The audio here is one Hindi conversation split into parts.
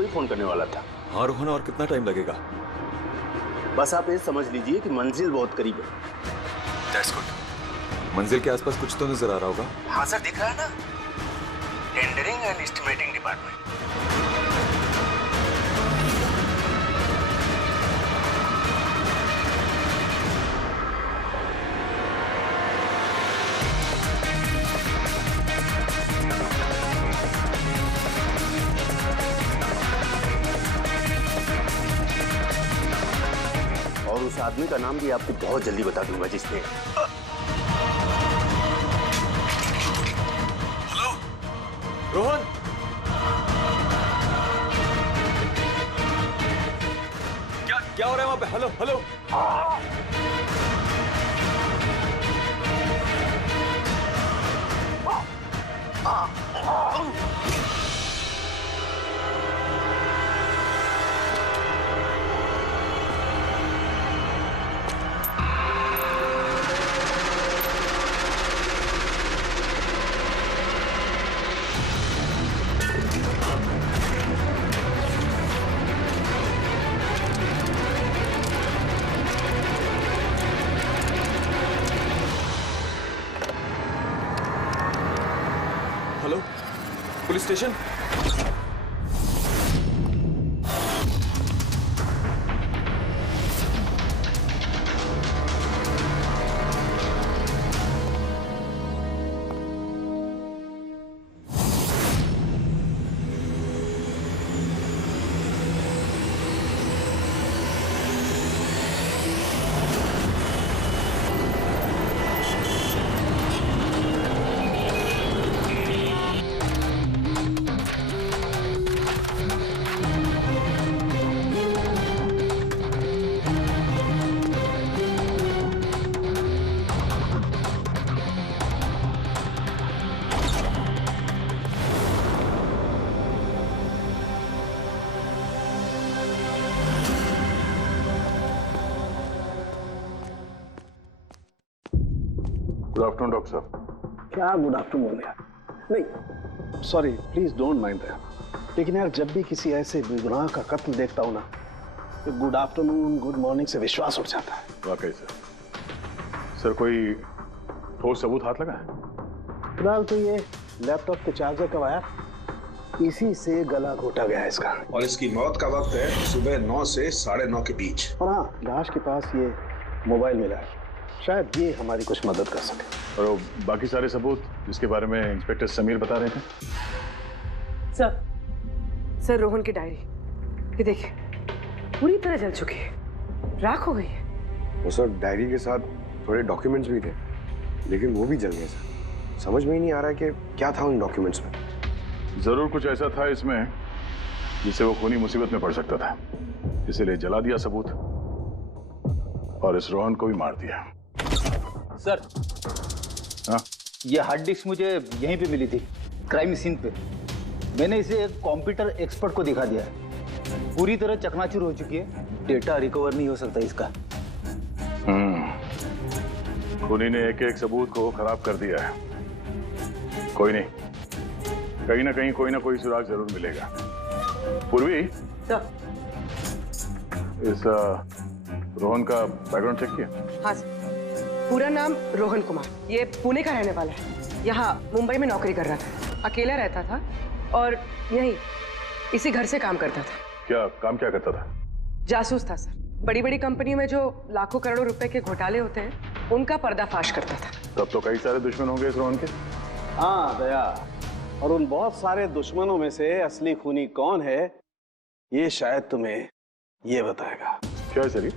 आपको ही फोन करने वाला था। हाँ रोहन, और कितना टाइम लगेगा? बस आप ये समझ लीजिए कि मंजिल बहुत करीब है। That's good। मंजिल के आसपास कुछ तो नजर आ रहा होगा। हाँ सर, दिख रहा है ना, टेंडरिंग एंड एस्टिमेटिंग डिपार्टमेंट। और उस आदमी का नाम भी आपको बहुत जल्दी बता दूंगा जिसने। हेलो रोहन, क्या हो रहा है वहां पे? Hello hello. Hello police station. Good afternoon doctor साहब। क्या गुड आफ्टरनून यार? नहीं sorry, please don't mind that. लेकिन यार जब भी किसी ऐसे बेगुनाह का कत्ल देखता हूं ना, तो गुड आफ्टरनून गुड मॉर्निंग से विश्वास उठ जाता है। वाकई सर कोई ठोस सबूत हाथ लगा है? फिलहाल तो ये लैपटॉप के चार्जर का वायर, इसी से गला घोटा गया है इसका। और इसकी मौत का वक्त है सुबह 9 से 9:30 के बीच। और हाँ, लाश के पास ये मोबाइल मिला है, शायद ये हमारी कुछ मदद कर सके। और वो बाकी सारे सबूत जिसके बारे में इंस्पेक्टर समीर बता रहे थे? सर रोहन की डायरी, ये देखिए पूरी तरह जल चुकी है, राख हो गई है। वो सर डायरी के साथ थोड़े डॉक्यूमेंट्स भी थे, लेकिन वो भी जल गए सर। समझ में ही नहीं आ रहा है कि क्या था उन डॉक्यूमेंट्स में। जरूर कुछ ऐसा था इसमें जिससे वो खूनी मुसीबत में पड़ सकता था, इसीलिए जला दिया सबूत और इस रोहन को भी मार दिया। सर हाँ? ये हार्ड डिस्क मुझे यहीं पे मिली थी, क्राइम सीन पे। मैंने इसे एक कंप्यूटर एक्सपर्ट को दिखा दिया है। पूरी तरह चकनाचूर हो चुकी है, डेटा रिकवर नहीं हो सकता इसका। खूनी ने एक एक सबूत को खराब कर दिया है। कोई नहीं, कहीं ना कहीं कोई ना कोई सुराग जरूर मिलेगा। पूर्वी, इस रोहन का बैकग्राउंड चेक किया? हाँ सर, पूरा नाम रोहन कुमार, ये पुणे का रहने वाला है। यहाँ मुंबई में नौकरी कर रहा था, अकेला रहता था और यहीं इसी घर से काम करता था। काम क्या करता था? जासूस था सर। बड़ी बड़ी कंपनियों में जो लाखों करोड़ों रुपए के घोटाले होते हैं, उनका पर्दाफाश करता था। तब तो कई सारे दुश्मन होंगे इस रोहन के। हाँ दया, और उन बहुत सारे दुश्मनों में से असली खूनी कौन है, ये शायद तुम्हें ये बताएगा। क्या है सर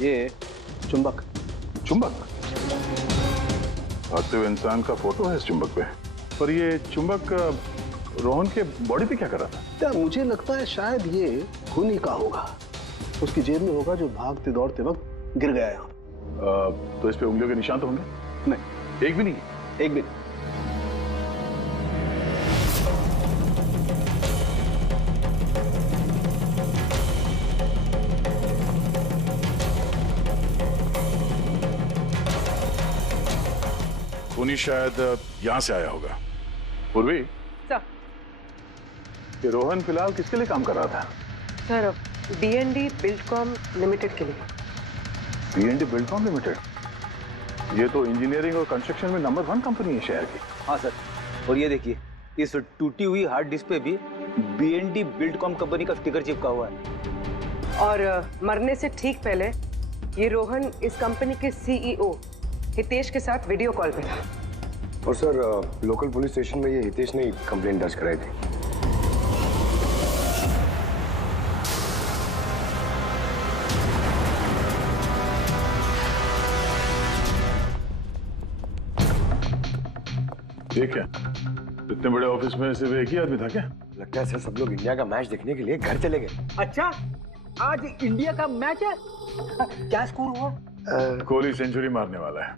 ये चुंबक। चुंबक? भागते हुए इंसान का फोटो है इस चुंबक पे, पर ये चुंबक रोहन के बॉडी पे क्या कर रहा था? क्या मुझे लगता है शायद ये खूनी का होगा, उसकी जेब में होगा जो भागते दौड़ते वक्त गिर गया यहाँ। तो इस पे उंगलियों के निशान तो होंगे? नहीं, एक भी नहीं? एक भी। खूनी शायद यहाँ से आया होगा। पूर्वी, सर कि रोहन फिलहाल किसके लिए काम कर रहा था? सर D&D बिल्डकॉम लिमिटेड के लिए। D&D बिल्डकॉम लिमिटेड, ये तो इंजीनियरिंग और कंस्ट्रक्शन में नंबर 1 कंपनी है शहर की। हाँ सर, और ये देखिए इस टूटी हुई हार्ड डिस्क पे भी B&D बिल्डकॉम कंपनी का स्टिकर चिपका हुआ है। और मरने से ठीक पहले ये रोहन इस कंपनी के CEO हितेश के साथ वीडियो कॉल पे था। और सर लोकल पुलिस स्टेशन में ये हितेश ने कंप्लेंट दर्ज कराई थी। ये क्या, इतने बड़े ऑफिस में सिर्फ एक ही आदमी था क्या? लगता है सर सब लोग इंडिया का मैच देखने के लिए घर चले गए। अच्छा, आज इंडिया का मैच है। क्या स्कोर हुआ? कोहली सेंचुरी मारने वाला है।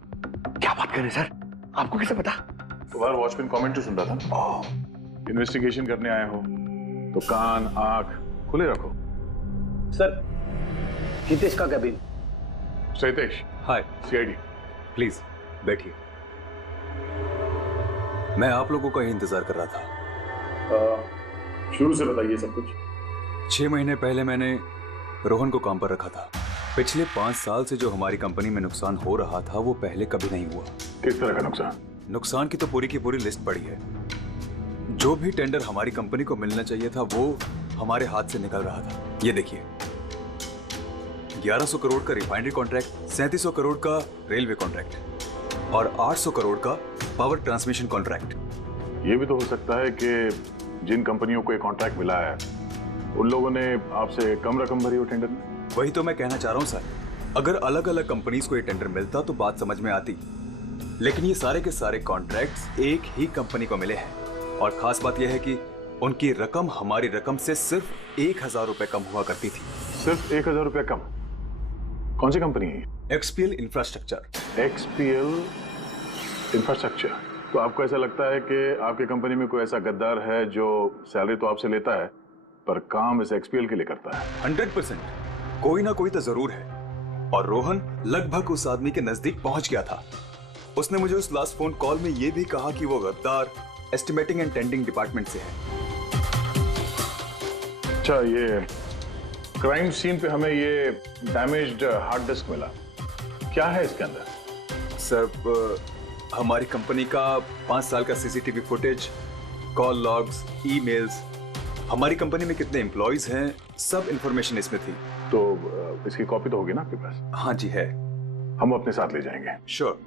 क्या बात कर रहे हैं सर, आपको कैसे पता? तुम्हारा वॉचमैन कमेंट्री सुन रहा था। इन्वेस्टिगेशन करने आए हो तो कान आंख खुले रखो। सर हितेश का cabin. Hitesh, hi CID। Please बैठिए। मैं आप लोगों का ही इंतजार कर रहा था। शुरू से बताइए सब कुछ। 6 महीने पहले मैंने रोहन को काम पर रखा था। पिछले 5 साल से जो हमारी कंपनी में नुकसान हो रहा था वो पहले कभी नहीं हुआ। किस तरह का नुकसान? नुकसान की तो पूरी की पूरी लिस्ट पड़ी है। जो भी टेंडर हमारी कंपनी को मिलना चाहिए था वो हमारे हाथ से निकल रहा था। ये देखिए, 1100 करोड़ का रिफाइनरी कॉन्ट्रैक्ट, 3700 करोड़ का रेलवे कॉन्ट्रैक्ट और 800 करोड़ का पावर ट्रांसमिशन कॉन्ट्रैक्ट। ये भी तो हो सकता है कि जिन कंपनियों को ये कॉन्ट्रैक्ट मिला है उन लोगों ने आपसे कम रकम भरी हो टेंडर में। वही तो मैं कहना चाह रहा हूं सर, अगर अलग अलग कंपनीज को ये टेंडर मिलता तो बात समझ में आती, लेकिन ये सारे के सारे कॉन्ट्रैक्ट्स एक ही कंपनी को मिले हैं। और खास बात यह है कि उनकी रकम हमारी रकम से सिर्फ 1000 रुपए कम हुआ करती थी। सिर्फ 1000 रुपया कम? कौन सी कंपनी है? XPL infrastructure. XPL infrastructure. तो आपको ऐसा लगता है कि आपकी कंपनी में कोई ऐसा गद्दार है जो सैलरी तो आपसे लेता है पर काम इस XPL के लिए करता है? 100% कोई ना कोई तो जरूर है। और रोहन लगभग उस आदमी के नजदीक पहुंच गया था। उसने मुझे उस लास्ट फोन कॉल में यह भी कहा कि वो गद्दार एस्टिमेटिंग एंड टेंडिंग डिपार्टमेंट से है। अच्छा, ये क्राइम सीन पे हमें ये डैमेज्ड हार्ड डिस्क मिला, क्या है इसके अंदर? सर हमारी कंपनी का 5 साल का CCTV footage, call logs, emails, हमारी कंपनी में कितने एम्प्लॉइज हैं, सब इंफॉर्मेशन इसमें थी। तो इसकी कॉपी तो होगी ना आपके पास? हाँ जी है। हम अपने साथ ले जाएंगे। श्योर।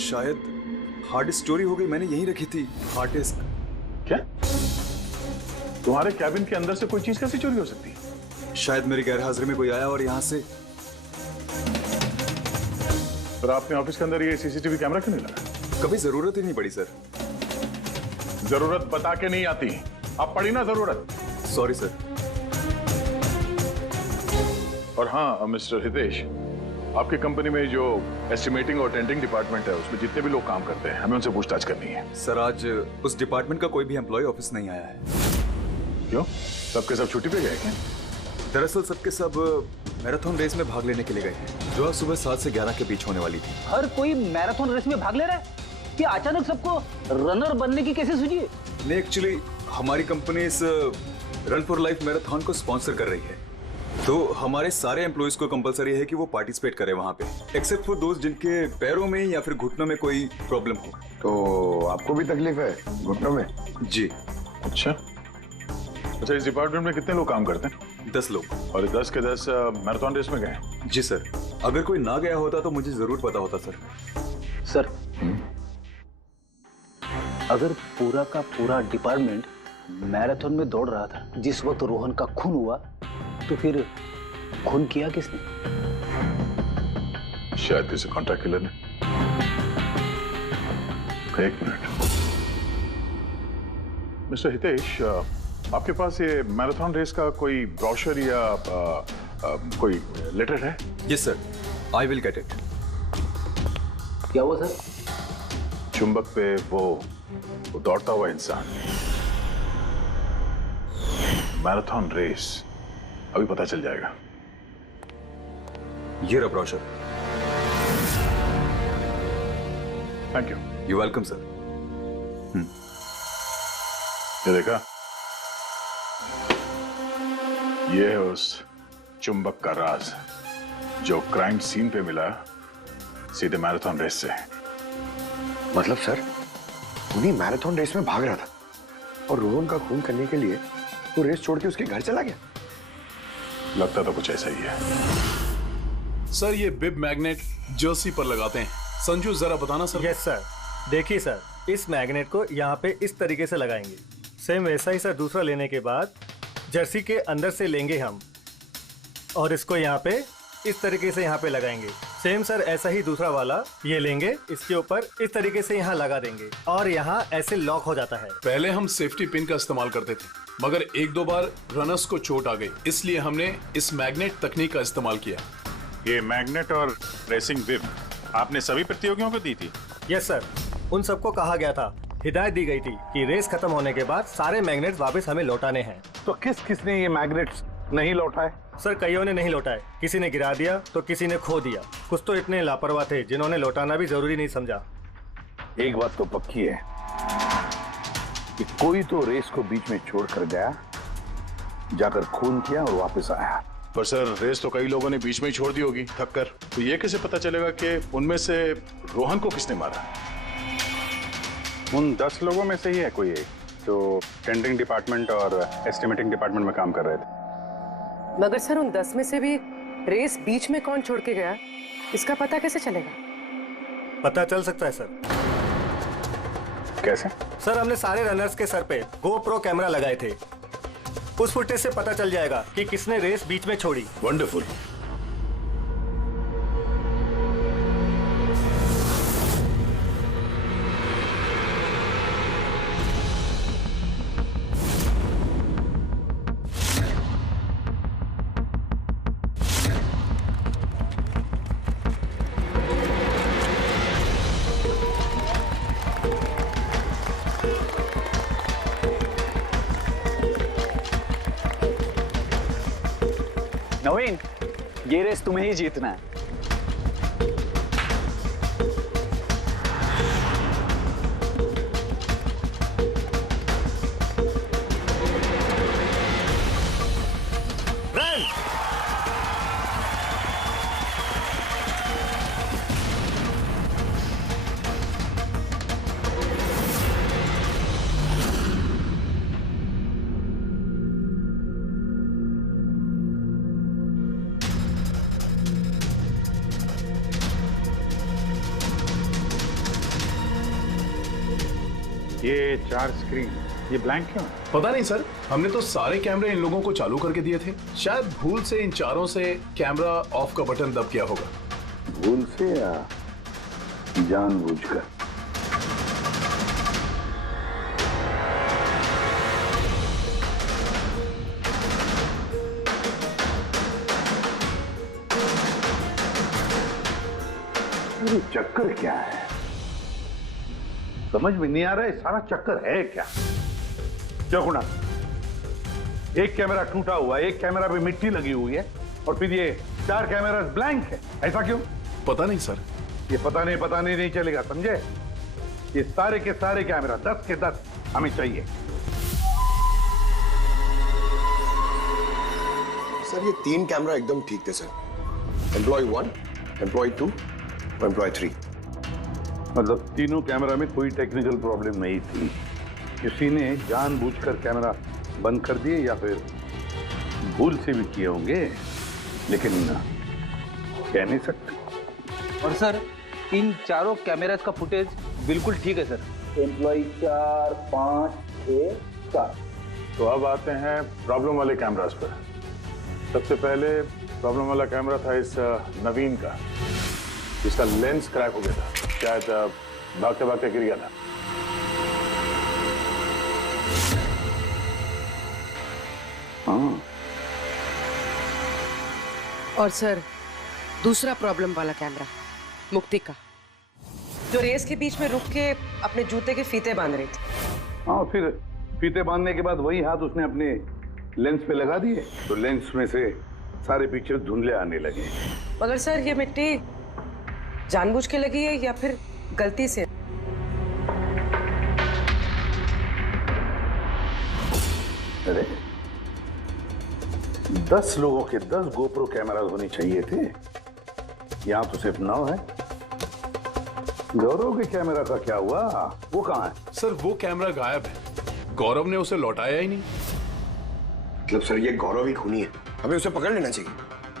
शायद हार्ड डिस्क चोरी हो गई, मैंने यहीं रखी थी हार्ड डिस्क। क्या? तुम्हारे कैबिन के अंदर से कोई चीज कैसे चोरी हो सकती है? शायद मेरी गैरहाजिरी में कोई आया और यहाँ से। पर आपने ऑफिस के अंदर ये CCTV कैमरा क्यों नहीं लगा? कभी जरूरत ही नहीं पड़ी सर। जरूरत बता के नहीं आती, अब पड़ी ना जरूरत। Sorry sir. और हाँ मिस्टर हितेश, आपकी कंपनी में जो एस्टिमेटिंग और टेंडिंग डिपार्टमेंट है उसमें जितने भी लोग काम करते हैं हमें उनसे पूछताछ करनी है। सर आज उस डिपार्टमेंट का कोई भी एम्प्लॉय ऑफिस नहीं आया है। क्यों? सबके सब छुट्टी पे गए क्या? दरअसल सबके सब मैराथन रेस में भाग लेने के लिए गए हैं जो आज सुबह 7 से 11 के बीच होने वाली थी। हर कोई मैराथन रेस में भाग ले रहा है कि अचानक सबको रनर बनने की कैसे सूझी? नहीं, एक्चुअली हमारी कंपनी इस रन फॉर लाइफ मैराथन को स्पॉन्सर कर रही है, तो हमारे सारे एम्प्लॉइज को कंपलसरी है कि वो पार्टिसिपेट करें वहां पे, एक्सेप्ट फॉर दोस्त जिनके पैरों में या फिर घुटनों में कोई प्रॉब्लम हो। तो आपको भी तकलीफ है घुटनों में? जी। अच्छा, इस डिपार्टमेंट में कितने लोग काम करते हैं? 10 लोग। और 10 के 10 मैराथन रेस में गए? जी सर। अगर कोई ना गया होता तो मुझे जरूर पता होता सर। सर अगर पूरा का पूरा डिपार्टमेंट मैराथन में दौड़ रहा था जिस वक्त रोहन का खून हुआ, तो फिर खून किया किसने? शायद किसी कॉन्ट्रैक्ट किलर ने। एक मिनट मिस्टर हितेश, आपके पास ये मैराथन रेस का कोई ब्रोशर या कोई लेटर है? Yes sir, I will get it. क्या हुआ सर? चुंबक पे वो दौड़ता हुआ इंसान, मैराथन रेस, अभी पता चल जाएगा। ये रहा brochure. Thank you. You welcome sir. ये देखा, ये है उस चुंबक का राज जो क्राइम सीन पे मिला सीधे मैराथन रेस से। मतलब सर, उन्हीं मैराथन रेस में भाग रहा था और रोहन का खून करने के लिए वो रेस छोड़ के उसके घर चला गया। लगता तो कुछ ऐसा ही है। सर ये बिब मैग्नेट जर्सी पर लगाते हैं। संजू जरा बताना सर। Yes sir. देखिए सर, इस मैग्नेट को यहाँ पे इस तरीके से लगाएंगे। सेम वैसा ही सर दूसरा लेने के बाद जर्सी के अंदर से लेंगे हम और इसको यहाँ पे इस तरीके से यहाँ पे लगाएंगे। सेम सर ऐसा ही दूसरा वाला ये लेंगे, इसके ऊपर इस तरीके से यहाँ लगा देंगे और यहाँ ऐसे लॉक हो जाता है। पहले हम सेफ्टी पिन का इस्तेमाल करते थे मगर एक दो बार रनर्स को चोट आ गई, इसलिए हमने इस मैग्नेट तकनीक का इस्तेमाल किया। ये मैग्नेट और रेसिंग बिब आपने सभी प्रतियोगियों को दी थी? यस सर, उन सबको कहा गया था, हिदायत दी गई थी कि रेस खत्म होने के बाद सारे मैग्नेट्स वापस हमें लौटाने हैं। तो किसने ये मैग्नेट्स नहीं लौटाए? सर कईयों ने नहीं लौटाए, किसी ने गिरा दिया तो किसी ने खो दिया। कुछ तो इतने लापरवाह थे जिन्होंने लौटाना भी जरूरी नहीं समझा। एक बात तो पक्की है कि कोई तो रेस को बीच में छोड़कर गया, जाकर खून किया और वापस आया। पर सर रेस तो कई लोगों ने बीच में ही छोड़ दी होगी थक कर, तो ये कैसे पता चलेगा कि उनमें से रोहन को किसने मारा? उन 10 लोगों में से ही है कोई एक जो टेंडरिंग डिपार्टमेंट और एस्टिमेटिंग डिपार्टमेंट में काम कर रहे थे। मगर सर उन 10 में से भी रेस बीच में कौन छोड़ के गया, इसका पता कैसे चलेगा? पता चल सकता है सर। कैसे? सर हमने सारे रनर्स के सर पे GoPro कैमरा लगाए थे, उस फुटेज से पता चल जाएगा कि किसने रेस बीच में छोड़ी। वंडरफुल। नवीन, ये रेस तुम्हें ही जीतना है। रन! ये 4 स्क्रीन ये ब्लैंक क्यों? पता नहीं सर, हमने तो सारे कैमरे इन लोगों को चालू करके दिए थे। शायद भूल से इन चारों से कैमरा ऑफ का बटन दब किया होगा। भूल से या जानबूझकर? ये चक्कर क्या है? समझ में नहीं आ रहा है, सारा चक्कर है क्या? क्यों गुणा? एक कैमरा टूटा हुआ है, एक कैमरा पे मिट्टी लगी हुई है और फिर ये 4 कैमरा ब्लैंक है, ऐसा क्यों? पता नहीं सर। ये पता नहीं चलेगा, समझे? ये सारे के सारे कैमरा 10 के 10 हमें चाहिए। सर ये 3 कैमरा एकदम ठीक थे सर। एम्प्लॉय 1, एम्प्लॉय 2 और एम्प्लॉय 3। मतलब तीनों कैमरा में कोई टेक्निकल प्रॉब्लम नहीं थी, किसी ने जानबूझकर कैमरा बंद कर दिए या फिर भूल से भी किए होंगे, लेकिन कह नहीं सकते। और सर इन चारों कैमरास का फुटेज बिल्कुल ठीक है सर। एम्प्लॉय 4, 5, 6, 7। तो अब आते हैं प्रॉब्लम वाले कैमरास पर। सबसे पहले प्रॉब्लम वाला कैमरा था इस नवीन का, जिसका लेंस क्रैक हो गया था, शायद भागते भागते गिर गया था। हाँ। और सर दूसरा प्रॉब्लम वाला कैमरा मुक्ति का, जो रेस के बीच में रुक के अपने जूते के फीते बांध रही थी। हाँ, फिर फीते बांधने के बाद वही हाथ उसने अपने लेंस पे लगा दिए तो लेंस में से सारे पिक्चर धुंधले आने लगे। मगर सर ये मिट्टी जानबूझ के लगी है या फिर गलती से? अरे 10 लोगों के 10 गोप्रो कैमरा होने चाहिए थे, यहाँ तो सिर्फ 9 है। गौरव के कैमरा का क्या हुआ? वो कहाँ है? सर वो कैमरा गायब है, गौरव ने उसे लौटाया ही नहीं। मतलब सर ये गौरव ही खूनी है, हमें उसे पकड़ लेना चाहिए।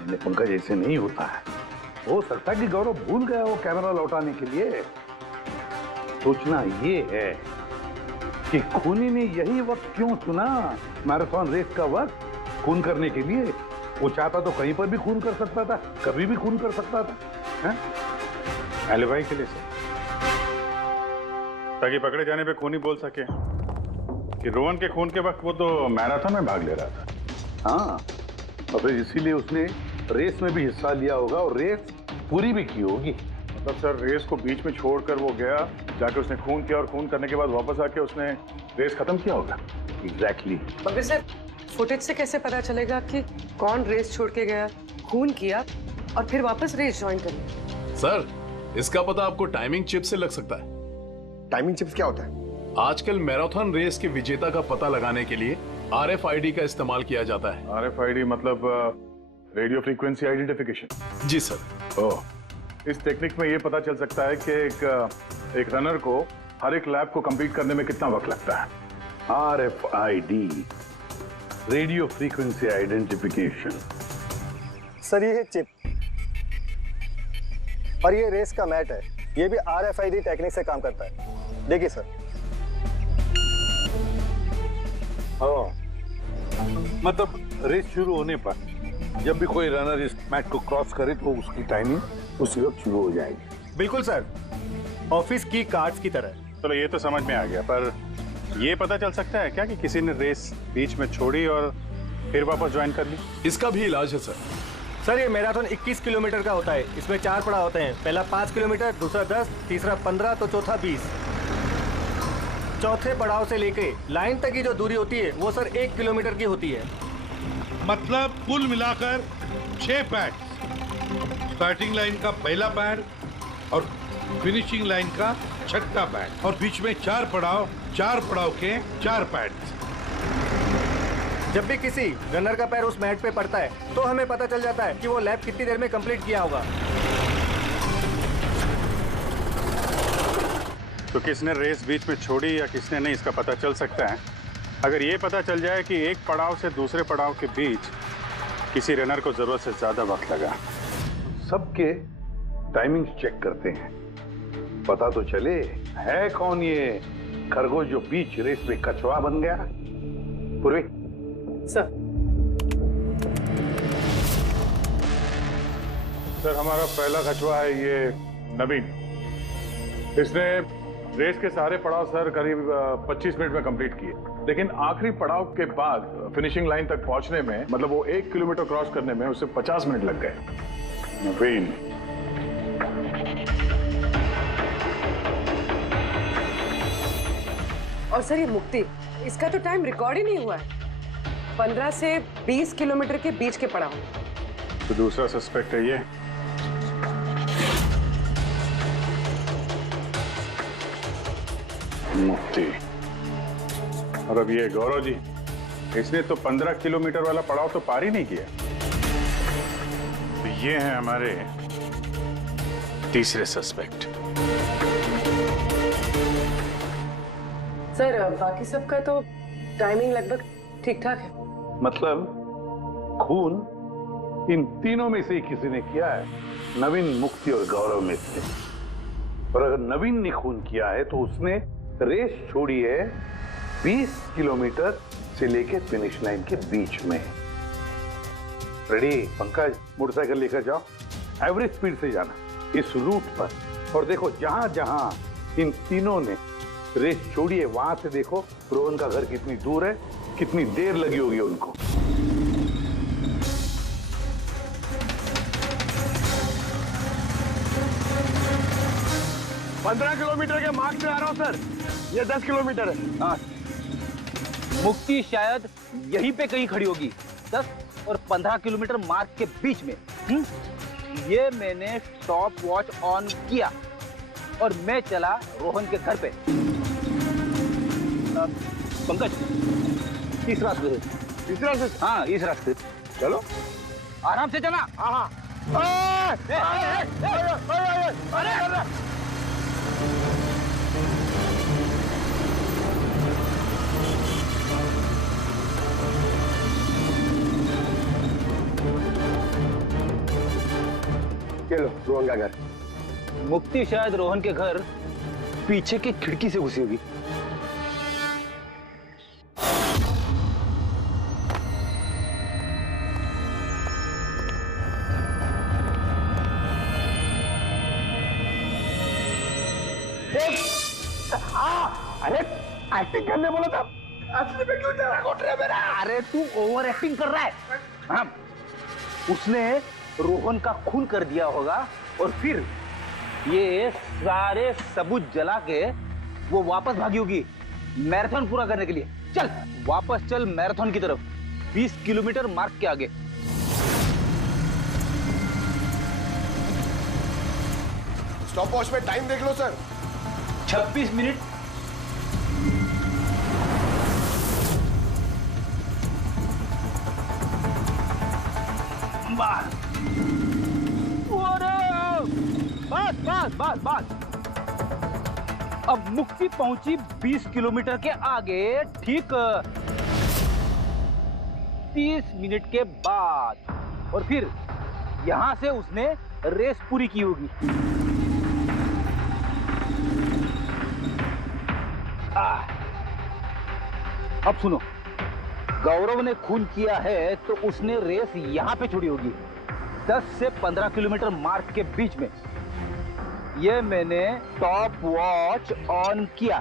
नहीं पंकज, ऐसे नहीं होता है। हो सकता है कि गौरव भूल गया वो कैमरा लौटाने के लिए। सोचना ये है कि खूनी ने यही वक्त क्यों चुना, मैराथन रेस का वक्त, खून करने के लिए। वो चाहता तो कहीं पर भी खून कर सकता था, कभी भी खून कर सकता था। एलिबाई के लिए सर, ताकि पकड़े जाने पे खूनी बोल सके कि रोहन के खून के वक्त वो तो मैराथन में भाग ले रहा था। हाँ, और फिर इसीलिए उसने रेस में भी हिस्सा लिया होगा और रेस पूरी भी की होगी। मतलब सर रेस को बीच में छोड़कर वो गया, जाके उसने खून किया और खून करने के बाद वापस आके उसने रेस खत्म किया होगा। एग्जैक्टली। मगर सर फुटेज से कैसे पता चलेगा कि कौन रेस छोड़ के गया, खून किया और फिर वापस रेस ज्वाइन कर लिया? सर इसका पता आपको टाइमिंग चिप से लग सकता है। टाइमिंग चिप्स क्या होता है? आजकल मैराथन रेस के विजेता का पता लगाने के लिए RFID का इस्तेमाल किया जाता है। RFID मतलब रेडियो फ्रीक्वेंसी आइडेंटिफिकेशन? जी सर। ओह, इस टेक्निक में ये पता चल सकता है कि एक रनर को हर एक लैप को कंप्लीट करने में कितना वक्त लगता है। RFID, radio frequency identification. Sir ये है चिप और ये रेस का मैट है, ये भी RFID टेक्निक से काम करता है। देखिए सर। मतलब रेस शुरू होने पर जब भी कोई रनर इस मैट को क्रॉस करे तो उसकी टाइमिंग उसी वक्त शुरू हो जाएगी। बिल्कुल सर, ऑफिस की कार्ड्स की तरह। चलो ये तो समझ में आ गया, पर ये पता चल सकता है क्या कि किसी ने रेस बीच में छोड़ी और फिर वापस ज्वाइन कर ली? इसका भी इलाज है सर। सर ये मैराथन 21 किलोमीटर का होता है, इसमें 4 पड़ाव होते हैं। पहला 5 किलोमीटर, दूसरा 10, तीसरा 15 तो चौथा 20। चौथे पड़ाव से लेके लाइन तक की जो दूरी होती है वो सर 1 किलोमीटर की होती है। मतलब कुल मिलाकर 6 पैड, स्टार्टिंग लाइन का पहला पैड और फिनिशिंग लाइन का छठा पैड, और बीच में 4 पड़ाव के 4 पैड। जब भी किसी रनर का पैर उस मैट पे पड़ता है तो हमें पता चल जाता है कि वो लैप कितनी देर में कंप्लीट किया होगा। तो किसने रेस बीच में छोड़ी या किसने नहीं, इसका पता चल सकता है अगर ये पता चल जाए कि एक पड़ाव से दूसरे पड़ाव के बीच किसी रनर को जरूरत से ज्यादा वक्त लगा। सबके टाइमिंग चेक करते हैं, पता तो चले है कौन ये खरगोश जो बीच रेस में कछुआ बन गया। पूर्वी सर। सर हमारा पहला कछुआ है ये नवीन। इसने रेस के सारे पड़ाव सर करीब 25 मिनट में कंप्लीट किए, लेकिन आखिरी पड़ाव के बाद फिनिशिंग लाइन तक पहुंचने में, मतलब वो 1 किलोमीटर क्रॉस करने में उसे 50 मिनट लग गए। नवीन और सर ये मुक्ति, इसका तो टाइम रिकॉर्ड ही नहीं हुआ है। 15 से 20 किलोमीटर के बीच के पड़ाव। तो दूसरा सस्पेक्ट है ये। मुक्ति। और अब ये गौरव जी, इसने तो 15 किलोमीटर वाला पड़ाव तो पार ही नहीं किया। तो ये हैं हमारे तीसरे सस्पेक्ट। सर बाकी सबका तो टाइमिंग लगभग ठीक ठाक है। मतलब खून इन तीनों में से ही किसी ने किया है, नवीन, मुक्ति और गौरव में से। और अगर नवीन ने खून किया है तो उसने रेस छोड़ी है 20 किलोमीटर से लेकर फिनिश लाइन के बीच में। रेडी पंकज, मोटरसाइकिल लेकर जाओ, एवरेज स्पीड से जाना इस रूट पर, और देखो जहां जहां इन तीनों ने रेस छोड़ी है वहां से देखो रोहन का घर कितनी दूर है, कितनी देर लगी होगी उनको। पंद्रह किलोमीटर के मार्ग से आ रहा हूं सर, ये 10 किलोमीटर है। हाँ मुक्ति शायद यहीं पे कहीं खड़ी होगी, 10 और 15 किलोमीटर मार्ग के बीच में। ये मैंने स्टॉप वॉच ऑन किया और मैं चला रोहन के घर पे। पंकज, इस रास्ते से। इस रास्ते? हाँ, इस रास्ते। चलो, आराम से चला। हाँ। चलो, रोहन का घर। मुक्ति शायद रोहन के घर पीछे की खिड़की से घुसी होगी। अरे एक्टिंग करने बोला था, असली में क्यों जा रहा है मेरा? अरे तू ओवर एक्टिंग कर रहा है। हाँ, उसने रोहन का खून कर दिया होगा और फिर ये सारे सबूत जला के वो वापस भागी होगी मैराथन पूरा करने के लिए। चल वापस चल मैराथन की तरफ, 20 किलोमीटर मार्ग के आगे। स्टॉप वॉच में टाइम देख लो सर। 26 मिनट। बस। अब मुक्ति पहुंची 20 किलोमीटर के आगे, ठीक 30 मिनट के बाद, और फिर यहां से उसने रेस पूरी की होगी। अब सुनो, गौरव ने खून किया है तो उसने रेस यहां पे छोड़ी होगी, 10 से 15 किलोमीटर मार्ग के बीच में। ये मैंने टॉप वॉच ऑन किया।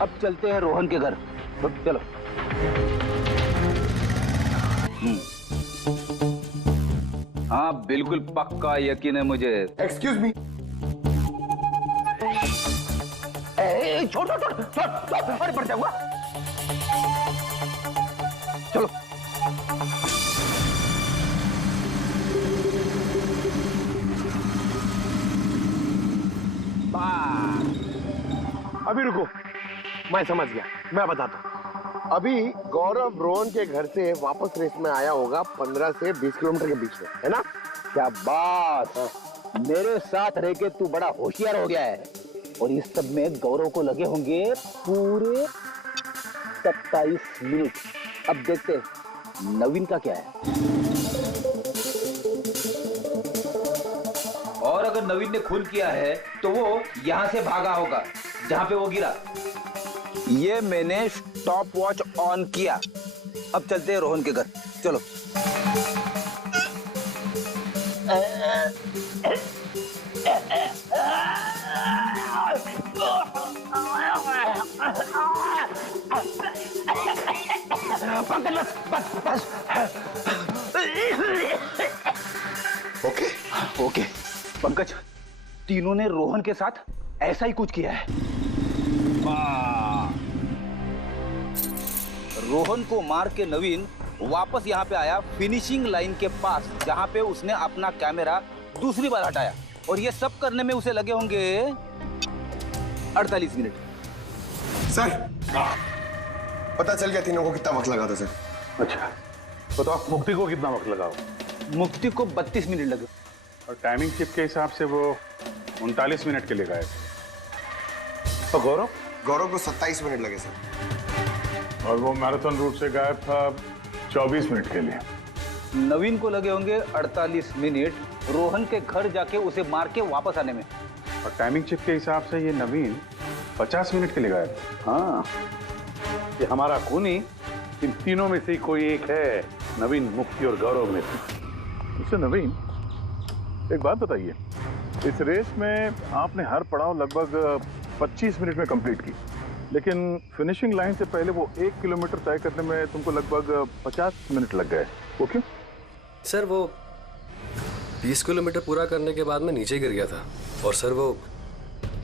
अब चलते हैं रोहन के घर। चलो। हाँ, बिल्कुल पक्का यकीन है मुझे। Excuse me. छोड़, अरे बढ़ जाऊंगा। चलो। अभी रुको, मैं समझ गया, मैं बताता हूँ। अभी गौरव रोहन के घर से वापस रेस में आया होगा 15 से 20 किलोमीटर के बीच में, है ना? क्या बात। मेरे साथ रह के तू बड़ा होशियार हो गया है। और इस सब में गौरव को लगे होंगे पूरे 27 मिनट। अब देखते नवीन का क्या है। और अगर नवीन ने खून किया है तो वो यहां से भागा होगा जहां पे वो गिरा। ये मैंने स्टॉप वॉच ऑन किया। अब चलते हैं रोहन के घर। चलो। बस। ओके पंकज, तीनों ने रोहन के साथ ऐसा ही कुछ किया है। रोहन को मार के नवीन वापस यहाँ पे आया फिनिशिंग लाइन के पास, जहाँ पे उसने अपना कैमरा दूसरी बार हटाया। और ये सब करने में उसे लगे होंगे 48 मिनट। सर, पता चल गया तीनों को कितना वक्त लगा था सर। अच्छा, बताओ मुक्ति को कितना वक्त लगा? मुक्ति को 32 मिनट लगे। और टाइमिंग चिप के हिसाब से वो 39 मिनट के लिए गए थे। तो गौरव को 27 मिनट लगे सर। और वो मैराथन रूट से गायब था 24 मिनट के लिए। नवीन को लगे होंगे 48 मिनट रोहन के घर जाके उसे मार के वापस आने में। और टाइमिंग चिप के हिसाब से ये नवीन 50 मिनट के लिए गायब था। हाँ, ये हमारा खूनी इन तीनों में से कोई एक है, नवीन, मुक्ति और गौरव में से। उससे नवीन, एक बात बताइए, इस रेस में आपने हर पड़ाव लगभग 25 मिनट में कंप्लीट की, लेकिन फिनिशिंग लाइन से पहले वो 1 किलोमीटर तय करने में तुमको लगभग 50 मिनट लग गए। वो क्यों? सर, वो 20 किलोमीटर पूरा करने के बाद मैं नीचे गिर गया था और सर वो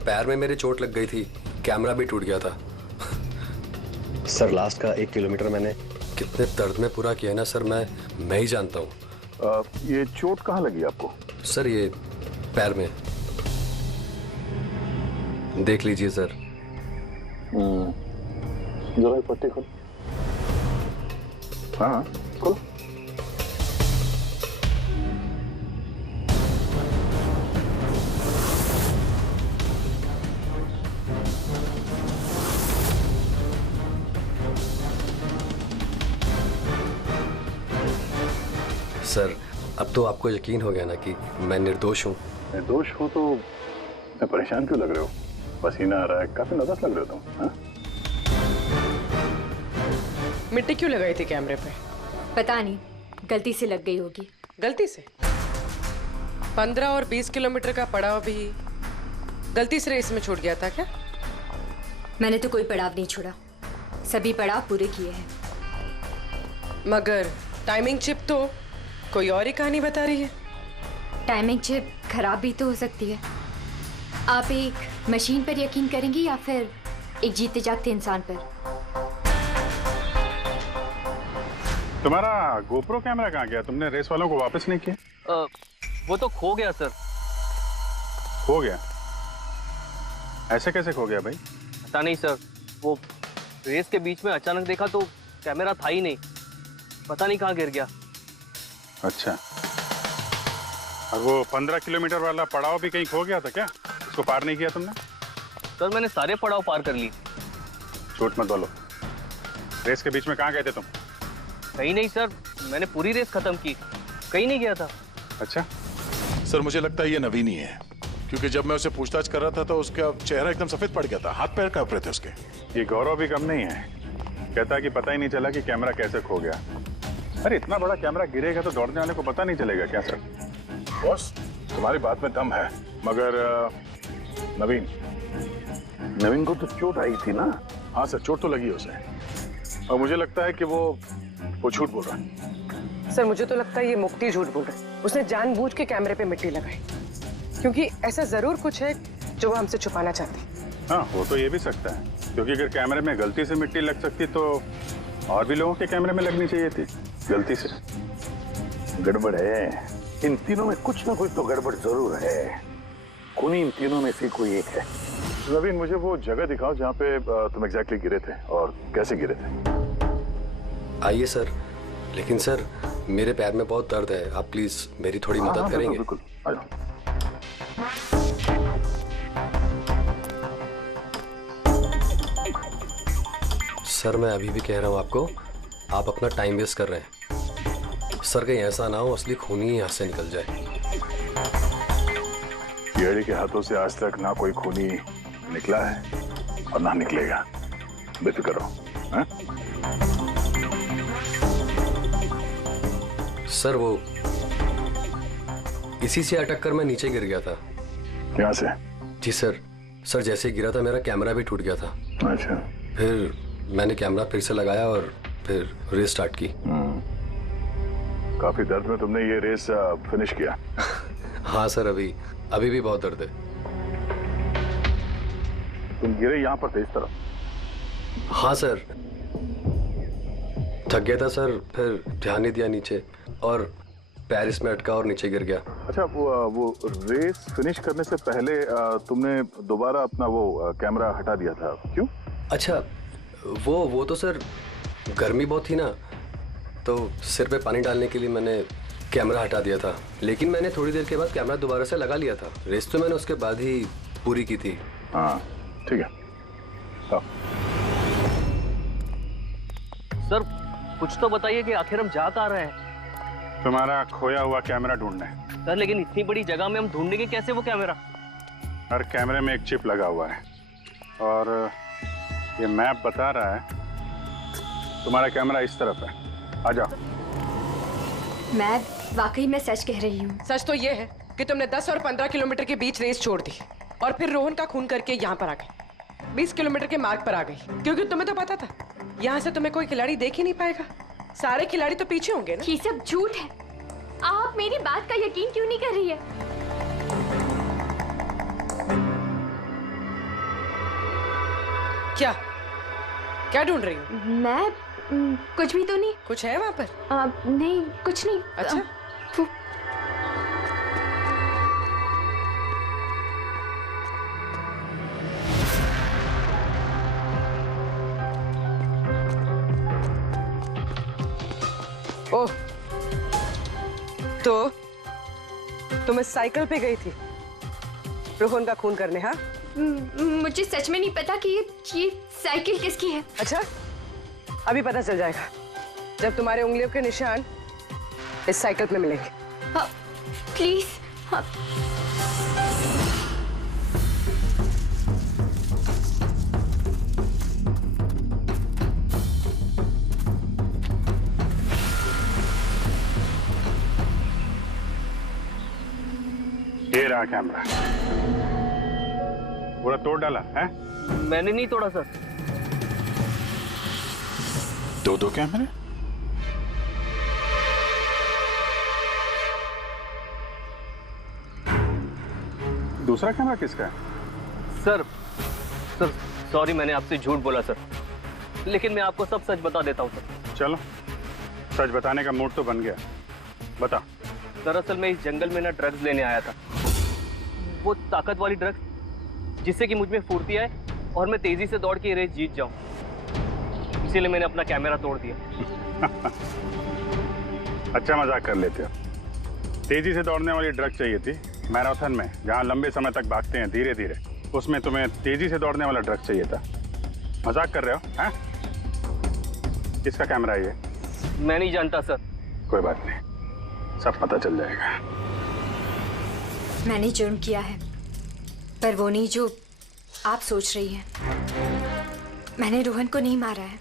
पैर में मेरे चोट लग गई थी, कैमरा भी टूट गया था। सर लास्ट का 1 किलोमीटर मैंने कितने दर्द में पूरा किया ना सर, मैं ही जानता हूँ। ये चोट कहाँ लगी आपको? सर ये पैर में, देख लीजिए सर। जरा पट्टी खोल। हाँ खोलो। सर अब तो आपको यकीन हो गया ना कि मैं निर्दोष हूँ। निर्दोष हो तो मैं परेशान क्यों लग रहे हो? पसीना आ रहा है, काफी नर्वस लग रहे हो तुम। हाँ? मिट्टी क्यों लगाई थी कैमरे पे? पता नहीं, गलती से लग गई होगी। गलती से? 15 और 20 किलोमीटर का पड़ाव भी गलती से रेस में छूट गया था क्या? मैंने तो कोई पड़ाव नहीं छोड़ा, सभी पड़ाव पूरे किए हैं। मगर टाइमिंग चिप तो कोई और ही कहानी बता रही है। टाइमिंग चिप खराब भी तो हो सकती है। आप एक मशीन पर यकीन करेंगी या फिर एक जीते जागते इंसान पर? तुम्हारा गोप्रो कैमरा कहाँ गया? तुमने रेस वालों को वापस नहीं किया? वो तो खो गया सर। खो गया? ऐसे कैसे खो गया भाई? पता नहीं सर, वो रेस के बीच में अचानक देखा तो कैमरा था ही नहीं, पता नहीं कहाँ गिर गया। अच्छा, और वो 15 किलोमीटर वाला पड़ाव भी कहीं खो गया था क्या? उसको पार नहीं किया तुमने? सर मैंने सारे पड़ाव पार कर ली। झूठ मत बोलो, रेस के बीच में कहाँ गए थे तुम? कहीं नहीं सर, मैंने पूरी रेस खत्म की, कहीं नहीं गया था। अच्छा सर, मुझे लगता है ये नवीन ही है, क्योंकि जब मैं उसे पूछताछ कर रहा था तो उसका चेहरा एकदम सफेद पड़ गया था, हाथ पैर कांप रहे थे उसके। ये गौरव भी कम नहीं है, कहता है कि पता ही नहीं चला कि कैमरा कैसे खो गया। अरे इतना बड़ा कैमरा गिरेगा तो दौड़ने वाले को पता नहीं चलेगा क्या सर? बॉस तुम्हारी बात में दम है, मगर नवीन को तो चोट आई थी ना? हाँ सर, चोट तो लगी उसे, और मुझे लगता है कि वो झूठ बोल रहा है। सर मुझे तो लगता है ये मुक्ति झूठ बोल रहा है। उसने जानबूझ के कैमरे पे मिट्टी लगाई, क्योंकि ऐसा जरूर कुछ है जो वो हमसे छुपाना चाहती है। हाँ हो तो ये भी सकता है, क्योंकि अगर कैमरे में गलती से मिट्टी लग सकती तो और भी लोगों के कैमरे में लगनी चाहिए थी गलती से। गड़बड़ है, इन तीनों में कुछ ना कुछ तो गड़बड़ जरूर है। खूनी इन तीनों में से कोई एक है। नवीन मुझे वो जगह दिखाओ जहाँ पे तुम एग्जैक्टली गिरे थे और कैसे गिरे थे। आइए सर, लेकिन सर मेरे पैर में बहुत दर्द है, आप प्लीज मेरी थोड़ी मदद करेंगे? बिल्कुल, आ जाओ। सर मैं अभी भी कह रहा हूँ आपको, आप अपना टाइम वेस्ट कर रहे हैं। सर कहीं ऐसा ना हो असली खूनी यहाँ से निकल जाए। पीएडी के हाथों से आज तक ना कोई खूनी निकला है और ना निकलेगा, बेफिक्र रहो। सर वो इसी से अटक कर मैं नीचे गिर गया था। यहाँ से? जी सर। सर जैसे गिरा था मेरा कैमरा भी टूट गया था। अच्छा। फिर मैंने कैमरा फिर से लगाया और फिर रेस स्टार्ट की। काफी दर्द में तुमने ये रेस फिनिश किया? हाँ सर, अभी भी बहुत दर्द है। तुम गिरे यहाँ पर थे इस तरफ? हाँ सर, थक गया था सर, फिर ध्यान नहीं दिया नीचे और पैर इसमें अटका और नीचे गिर गया। अच्छा, वो रेस फिनिश करने से पहले तुमने दोबारा अपना वो कैमरा हटा दिया था, क्यों? अच्छा, वो तो सर गर्मी बहुत थी ना, तो सिर पे पानी डालने के लिए मैंने कैमरा हटा दिया था, लेकिन मैंने थोड़ी देर के बाद कैमरा दोबारा से लगा लिया था। रेस तो मैंने उसके बाद ही पूरी की थी। हाँ ठीक है। सर कुछ तो बताइए कि आखिर हम जा कहाँ रहे हैं? तुम्हारा खोया हुआ कैमरा ढूंढने। सर लेकिन इतनी बड़ी जगह में हम ढूंढेंगे कैसे वो कैमरा? हर कैमरे में एक चिप लगा हुआ है और ये मैप बता रहा है तुम्हारा कैमरा इस तरफ है। आ जाओ। मैं वाकई में सच कह रही हूँ। सच तो ये है कि तुमने 10 और 15 किलोमीटर के बीच रेस छोड़ दी और फिर रोहन का खून करके यहाँ पर आ गई। 20 किलोमीटर के मार्ग पर आ गई, क्योंकि तुम्हें तो पता था यहाँ से तुम्हें कोई खिलाड़ी देख ही नहीं पाएगा। सारे खिलाड़ी तो पीछे होंगे ना। ये सब झूठ है। आप मेरी बात का यकीन क्यों नहीं कर रही है? क्या क्या ढूंढ रही हो? मैं कुछ भी तो नहीं। कुछ है वहाँ पर? नहीं, कुछ नहीं। अच्छा। ओह, तो तुम इस साइकिल पे गई थी रोहन का खून करने? हाँ, मुझे सच में नहीं पता कि ये साइकिल किसकी है। अच्छा, अभी पता चल जाएगा जब तुम्हारे उंगलियों के निशान इस साइकिल पे मिलेंगे। हाँ, प्लीज। हाँ। ये रहा कैमरा। पूरा तोड़ डाला है? मैंने नहीं तोड़ा सर। दो कैमरे? दूसरा कैमरा किसका है? सर सॉरी, मैंने आपसे झूठ बोला सर, लेकिन मैं आपको सब सच बता देता हूँ सर। चलो, सच बताने का मूड तो बन गया, बता। दरअसल मैं इस जंगल में ना ड्रग्स लेने आया था, वो ताकत वाली ड्रग्स जिससे कि मुझ में फुर्ती आए और मैं तेजी से दौड़ के रेस जीत जाऊं। इसीलिए मैंने अपना कैमरा तोड़ दिया। अच्छा मजाक कर लेते हो। तेजी से दौड़ने वाली ड्रग चाहिए थी मैराथन में, जहाँ लंबे समय तक भागते हैं धीरे धीरे, उसमें तुम्हें तेजी से दौड़ने वाला ड्रग चाहिए था। मजाक कर रहे हो? हैं? किसका कैमरा है ये? मैं नहीं जानता सर। कोई बात नहीं, सब पता चल जाएगा। मैंने जुर्म किया है, पर वो नहीं जो आप सोच रही हैं। मैंने रोहन को नहीं मारा है।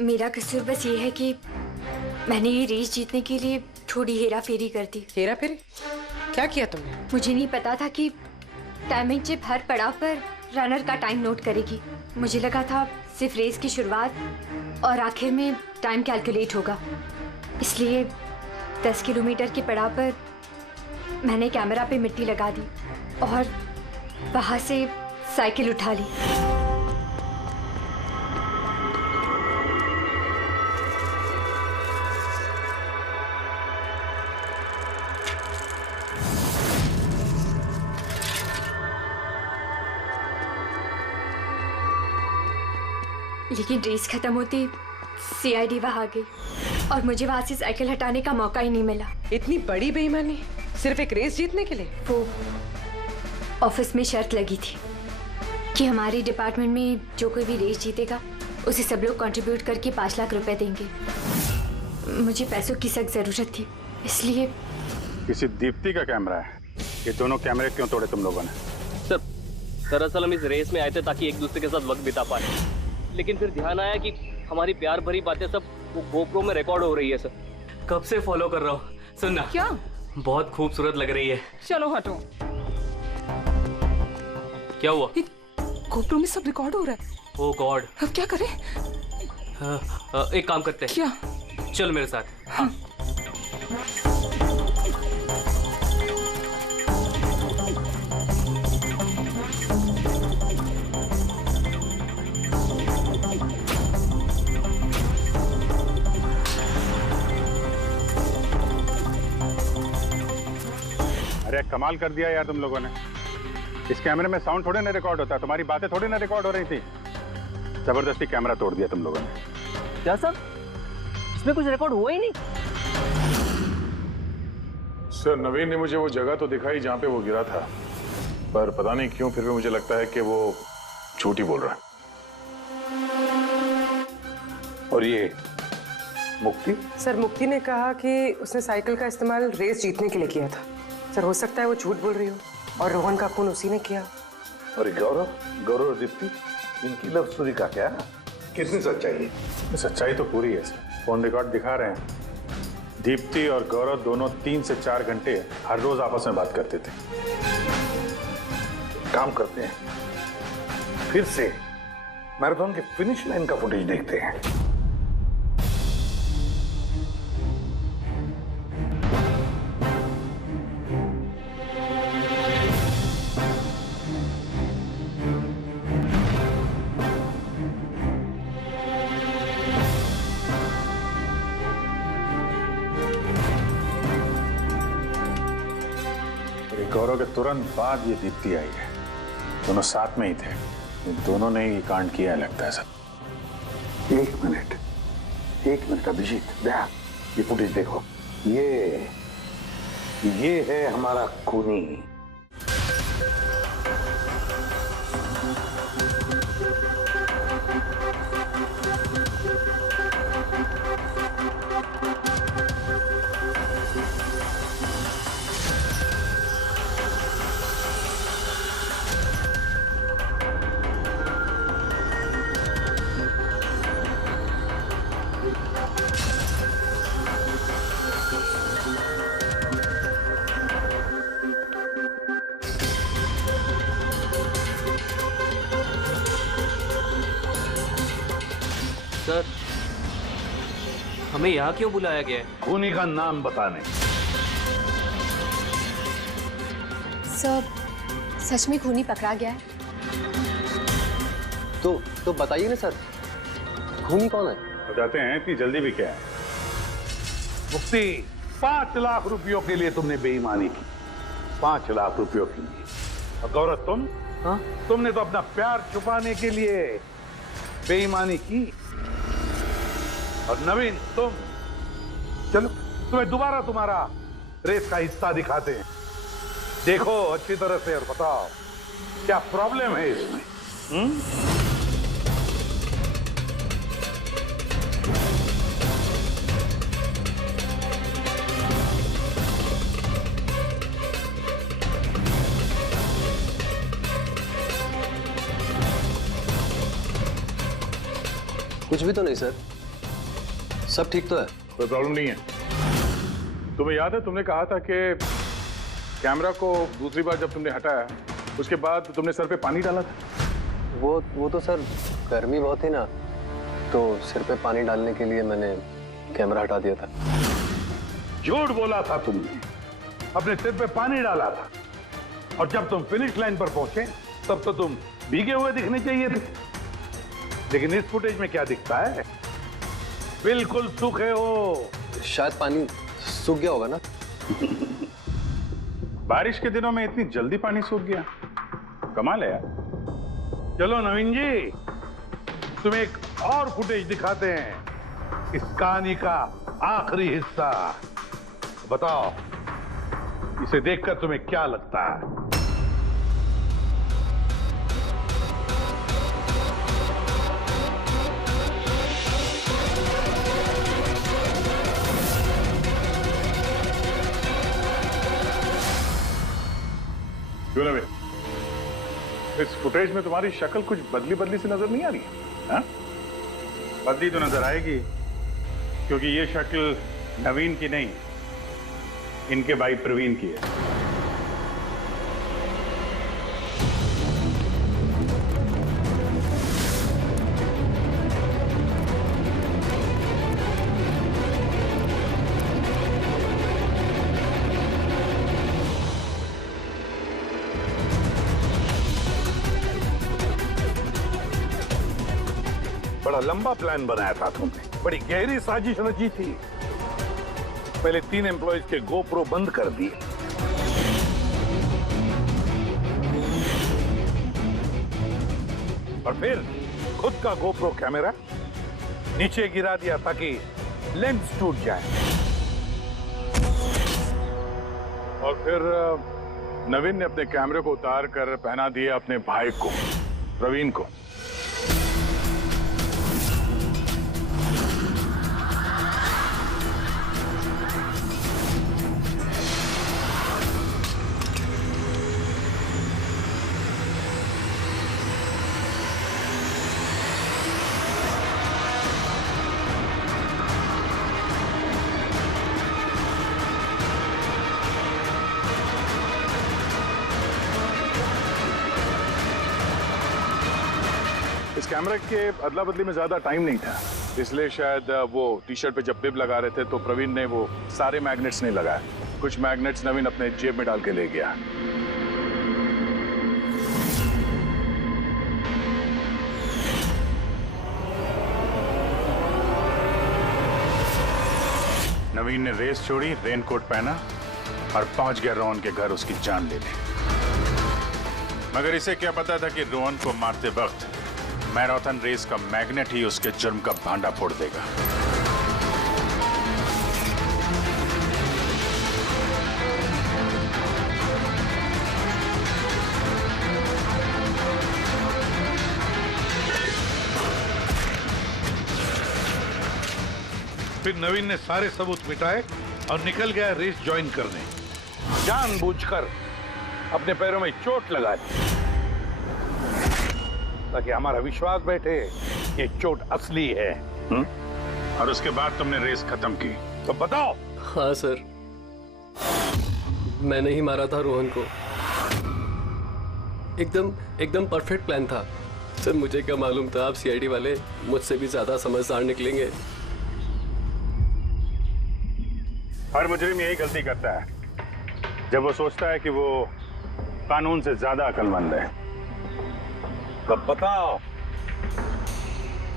मेरा कसूर बस ये है कि मैंने ये रेस जीतने के लिए थोड़ी हेरा फेरी कर दी। हेरा फेरी? क्या किया तुमने? मुझे नहीं पता था कि टाइमिंग चिप हर पड़ाव पर रनर का टाइम नोट करेगी। मुझे लगा था सिर्फ रेस की शुरुआत और आखिर में टाइम कैलकुलेट होगा, इसलिए 10 किलोमीटर के पड़ाव पर मैंने कैमरा पे मिट्टी लगा दी और वहां से साइकिल उठा ली। लेकिन रेस खत्म होती सीआईडी वहां आ गई और मुझे वहां से साइकिल हटाने का मौका ही नहीं मिला। इतनी बड़ी बेईमानी सिर्फ एक रेस जीतने के लिए? वो ऑफिस में शर्त लगी थी कि हमारे डिपार्टमेंट में जो कोई भी रेस जीतेगा उसे सब लोग कंट्रीब्यूट करके 5 लाख रुपए देंगे। मुझे पैसों की सख्त जरूरत थी, इसलिए। किसी दीप्ति का कैमरा है? ये दोनों कैमरे क्यों तोड़े तुम लोगों ने? सर, दरअसल हम इस रेस में आए थे ताकि एक दूसरे के साथ वक्त बिता पाए, लेकिन फिर ध्यान आया कि हमारी प्यार भरी बातें सब वो गोप्रो में रिकॉर्ड हो रही है। सर, कब से फॉलो कर रहा हूँ। सुनना, क्या? बहुत खूबसूरत लग रही है। चलो हटो। क्या हुआ? गोप्रो में सब रिकॉर्ड हो रहा है। ओह गॉड, अब क्या करें? एक काम करते हैं। क्या? चल मेरे साथ। हाँ। अरे कमाल कर दिया यार तुम लोगों ने। इस कैमरे में साउंड थोड़े ना रिकॉर्ड होता, तुम्हारी बातें थोड़ी ना रिकॉर्ड हो रही थी। जबरदस्ती कैमरा तोड़ दिया तुम लोगों ने। क्या सर? इसमें कुछ रिकॉर्ड हुआ ही नहीं। सर, नवीन ने मुझे वो जगह तो दिखाई जहां पे वो गिरा था, पर पता नहीं क्यों फिर भी मुझे लगता है कि वो झूठ ही बोल रहा है। और ये मुक्ति? सर, मुक्ति ने कहा कि उसने साइकिल का इस्तेमाल रेस जीतने के लिए किया था। सर, हो सकता है वो झूठ बोल रही हो और रोहन का खून उसी ने किया। और गौरव और दीप्ति, इनकी लव स्टोरी का क्या? कितनी सच्चाई है? सच्चाई तो पूरी है सर, फोन रिकॉर्ड दिखा रहे हैं। दीप्ति और गौरव दोनों 3 से 4 घंटे हर रोज आपस में बात करते थे। काम करते हैं, फिर से मैराथन के फिनिश लाइन का फुटेज देखते हैं। गौरव के तुरंत बाद ये दीप्ति आई है। दोनों साथ में ही थे। ये दोनों ने ही कांड किया लगता है सब। एक मिनट अभिजीत, दया, ये फुटेज देखो। ये है हमारा खूनी। सर, हमें यहाँ क्यों बुलाया गया है? खूनी का नाम बताने। सर, सच में खूनी पकड़ा गया है? तो बताइए ना सर, खूनी कौन है? बताते हैं, इतनी जल्दी भी क्या है। मुक्ति, 5 लाख रुपयों के लिए तुमने बेईमानी की। 5 लाख रुपयों के लिए। और गौरव तुम? हाँ? तुमने तो अपना प्यार छुपाने के लिए बेईमानी की। और नवीन तुम, चलो तुम्हें दोबारा तुम्हारा रेस का हिस्सा दिखाते हैं। देखो अच्छी तरह से और बताओ क्या प्रॉब्लम है इसमें। कुछ भी तो नहीं सर, सब ठीक तो है। कोई प्रॉब्लम नहीं है। तुम्हें याद है तुमने कहा था कि कैमरा को दूसरी बार जब तुमने हटाया उसके बाद तुमने सर पे पानी डाला था? वो तो सर गर्मी बहुत थी ना, तो सिर पे पानी डालने के लिए मैंने कैमरा हटा दिया था। झूठ बोला था तुमने, अपने सिर पे पानी डाला था। और जब तुम फिनिश लाइन पर पहुंचे तब तो तुम भीगे हुए दिखने चाहिए थे। लेकिन इस फुटेज में क्या दिखता है? बिल्कुल सूखे हो। शायद पानी सूख गया होगा ना। बारिश के दिनों में इतनी जल्दी पानी सूख गया, कमाल है यार। चलो नवीन जी, तुम्हें एक और फुटेज दिखाते हैं, इस कहानी का आखिरी हिस्सा। बताओ इसे देखकर तुम्हें क्या लगता है? क्यों नवीन, इस फुटेज में तुम्हारी शक्ल कुछ बदली बदली सी नजर नहीं आ रही है? हाँ? बदली तो नजर आएगी, क्योंकि ये शक्ल नवीन की नहीं, इनके भाई प्रवीण की है। बड़ा लंबा प्लान बनाया था तुमने, बड़ी गहरी साजिश रची थी। पहले 3 एम्प्लॉयज के गोप्रो बंद कर दिए, और फिर खुद का गोप्रो कैमरा नीचे गिरा दिया ताकि लेंस टूट जाए। और फिर नवीन ने अपने कैमरे को उतार कर पहना दिया अपने भाई को, प्रवीण को। इस कैमरा के अदला बदली में ज्यादा टाइम नहीं था, इसलिए शायद वो टी शर्ट पे जब बिब लगा रहे थे तो प्रवीण ने वो सारे मैग्नेट्स नहीं लगाए। कुछ मैग्नेट्स नवीन अपने जेब में डाल के ले गया। नवीन ने रेस छोड़ी, रेनकोट पहना और पहुंच गया रोहन के घर उसकी जान लेने। मगर इसे क्या पता था कि रोहन को मारते वक्त मैराथन रेस का मैग्नेट ही उसके जुर्म का भांडा फोड़ देगा। फिर नवीन ने सारे सबूत मिटाए और निकल गया रेस ज्वाइन करने। जानबूझकर अपने पैरों में चोट लगा दी ताकि हमारा विश्वास बैठे ये चोट असली है। और उसके बाद तुमने रेस खत्म की। तो बताओ। हाँ सर, मैंने ही मारा था रोहन को। एकदम परफेक्ट प्लान था सर। मुझे क्या मालूम था आप सीआईडी वाले मुझसे भी ज्यादा समझदार निकलेंगे। हर मुजरिम यही गलती करता है जब वो सोचता है कि वो कानून से ज्यादा अक्लमंद है। तो बताओ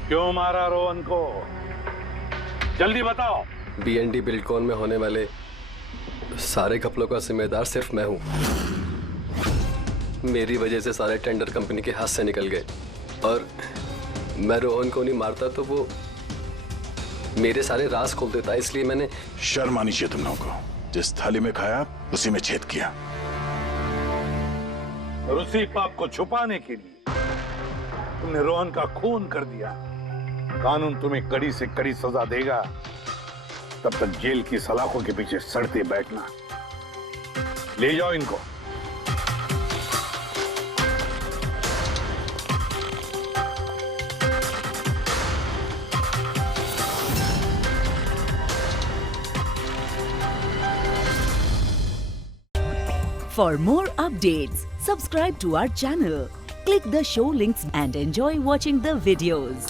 क्यों मारा रोहन को? जल्दी बताओ। बीएनडी बिल्डकॉन में होने वाले सारे घपलों का जिम्मेदार सिर्फ मैं हूं। मेरी वजह से सारे टेंडर कंपनी के हाथ से निकल गए और मैं रोहन को नहीं मारता तो वो मेरे सारे राज खोल देता, इसलिए मैंने। शर्म आनी चाहिए तुम लोगों को। जिस थाली में खाया उसी में छेद किया। और उसी पाप को छुपाने के लिए तुमने रोहन का खून कर दिया। कानून तुम्हें कड़ी से कड़ी सजा देगा, तब तक जेल की सलाखों के पीछे सड़ते बैठना। ले जाओ इनको। For more updates, subscribe to our channel, click the show links and enjoy watching the videos.